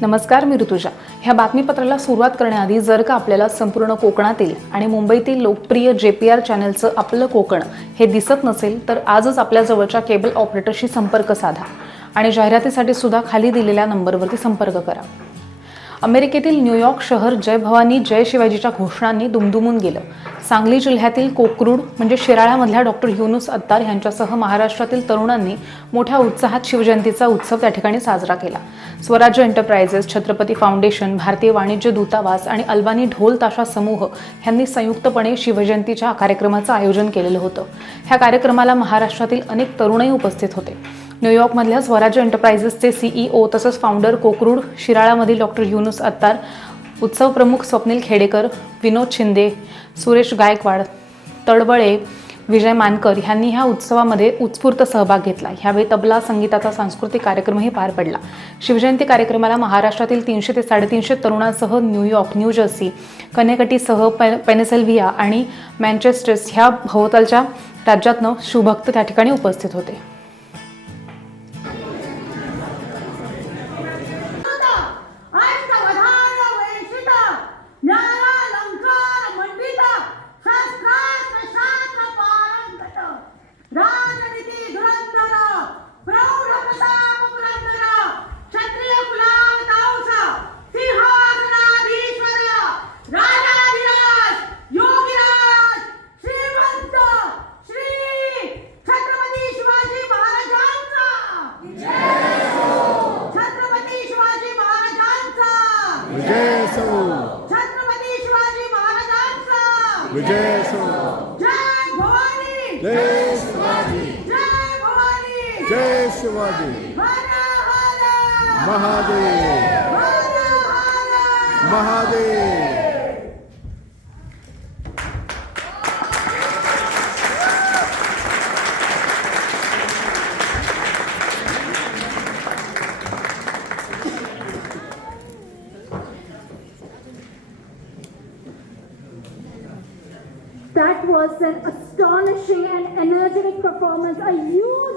नमस्कार, मी ऋतुजा. ह्या बातमीपत्राला सुरुवात करण्याआधी जर का आपल्याला संपूर्ण कोकणातील आणि मुंबईतील लोकप्रिय JPR चॅनलचं आपलं कोकण हे दिसत नसेल तर आजच आपल्या जवळच्या केबल ऑपरेटरशी संपर्क साधा आणि जाहिरातीसाठी सुद्धा खाली दिलेल्या नंबरवरती संपर्क करा. अमेरिकेतील न्यूयॉर्क शहर जय भवानी जय शिवाजीच्या घोषणांनी दुमदुमून गेलं. सांगली जिल्ह्यातील कोकरूड म्हणजे शिराळ्यामधल्या डॉक्टर युनुस अत्तार यांच्यासह महाराष्ट्रातील तरुणांनी मोठ्या उत्साहात शिवजयंतीचा उत्सव त्या ठिकाणी साजरा केला. स्वराज्य एंटरप्राइजेस, छत्रपती फाउंडेशन, भारतीय वाणिज्य दूतावास आणि अल्बानी ढोल ताशा समूह यांनी संयुक्तपणे शिवजयंतीच्या कार्यक्रमाचं आयोजन केलेलं होतं. ह्या कार्यक्रमाला महाराष्ट्रातील अनेक तरुणही उपस्थित होते. न्यूयॉर्कमधल्या स्वराज्य एंटरप्राइजेसचे CEO तसंच फाउंडर कोकरूड शिराळामधील डॉक्टर युनुस अत्तार, उत्सव प्रमुख स्वप्नील खेडेकर, विनोद शिंदे, सुरेश गायकवाड, तडवळे, विजय मानकर यांनी ह्या उत्सवामध्ये उत्स्फूर्त सहभाग घेतला. ह्यावेळी तबला संगीताचा सांस्कृतिक कार्यक्रमही पार पडला. शिवजयंती कार्यक्रमाला महाराष्ट्रातील 300 ते 350 तरुणांसह न्यूयॉर्क, न्यूजर्सी, कनेकटीसह पेनसिल्व्हिया आणि मँचेस्टर्स ह्या भोवतालच्या राज्यातनं शिवभक्त त्या ठिकाणी उपस्थित होते. छत्रपती शिवाजी महाराजांचा विजय असो. जय भवानी जय शिवाजी. जय भवानी जय शिवाजी. हर हर महादेव. हर हर Mahadev. That was an astonishing and energetic performance, a huge